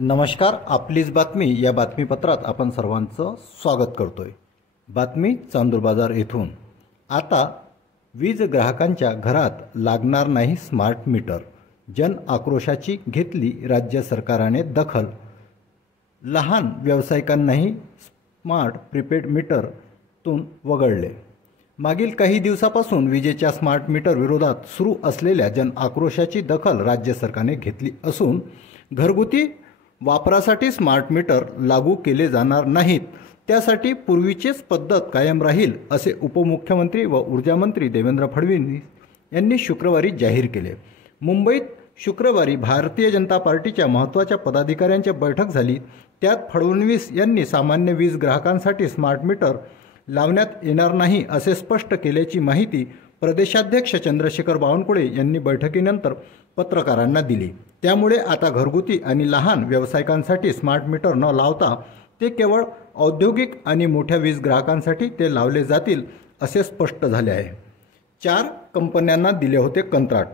नमस्कार, आपलीच बातमी या बातमीपत्रात आपण सर्वांचं स्वागत करतोय। बातमी चांदूर बाजार येथून। आता वीज ग्राहकांच्या घरात लागणार नाही स्मार्ट मीटर, जन आक्रोशाची घेतली राज्य सरकारने दखल। लहान व्यावसायिकांनाही स्मार्ट प्रीपेड मीटरतून वगळले। मागील काही दिवसापासून विजेच्या स्मार्ट मीटर विरोधात सुरू असलेल्या जन आक्रोशाची दखल राज्य सरकारने घेतली असून घरगुती वापरासाठी स्मार्ट मीटर लागू केले जाणार नाहीत, त्यासाठी पूर्वीचीच पद्धत कायम राहील असे उपमुख्यमंत्री व ऊर्जामंत्री देवेंद्र फडणवीस यांनी शुक्रवारी जाहीर केले। मुंबईत शुक्रवारी भारतीय जनता पार्टीच्या महत्त्वाच्या पदाधिकाऱ्यांची बैठक झाली। त्यात फडणवीस यांनी सामान्य वीज ग्राहकांसाठी स्मार्ट मीटर लावण्यात येणार नाही असे स्पष्ट केल्याची माहिती प्रदेशाध्यक्ष चंद्रशेखर बावनकुळे यांनी बैठकीनंतर पत्रकारांना दिली। त्यामुळे आता घरगुती आणि लहान व्यावसायिकांसाठी स्मार्ट मीटर न लावता ते केवळ औद्योगिक आणि मोठ्या वीज ग्राहकांसाठी ते लावले जातील असे स्पष्ट झाले आहे। 4 कंपन्यांना दिले होते कंत्राट।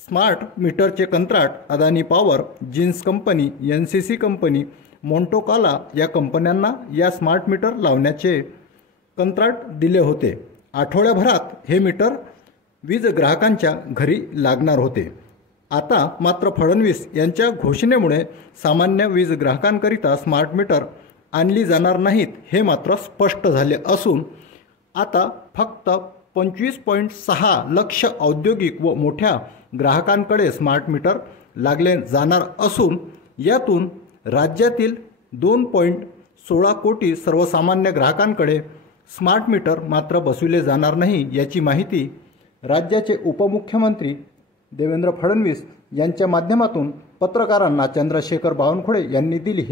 स्मार्ट मीटरचे कंत्राट अदानी पॉवर, जिन्स कंपनी, एनसीसी कंपनी, मोंटोकाला या कंपन्यांना या स्मार्ट मीटर लावण्याचे कंत्राट दिले होते। आठवड्याभरात हे मीटर वीज ग्राहकांच्या घरी लागणार होते। आता मात्र फडणवीस यांच्या घोषणेमुळे सामान्य वीज ग्राहकांकरिता स्मार्ट मीटर आणली जाणार नाहीत हे मात्र स्पष्ट झाले असून आता फक्त 25.6 लक्ष औद्योगिक व मोठ्या ग्राहकांकडे स्मार्ट मीटर लागले जाणार असून यातून राज्यातील 2.16 कोटी सर्वसामान्य ग्राहकांकडे स्मार्ट मीटर मात्र बसविले जाणार नाही, याची माहिती राज्याचे उपमुख्यमंत्री देवेंद्र फडणवीस यांच्या माध्यमातून पत्रकारांना चंद्रशेखर बावनकुळे यांनी दिली।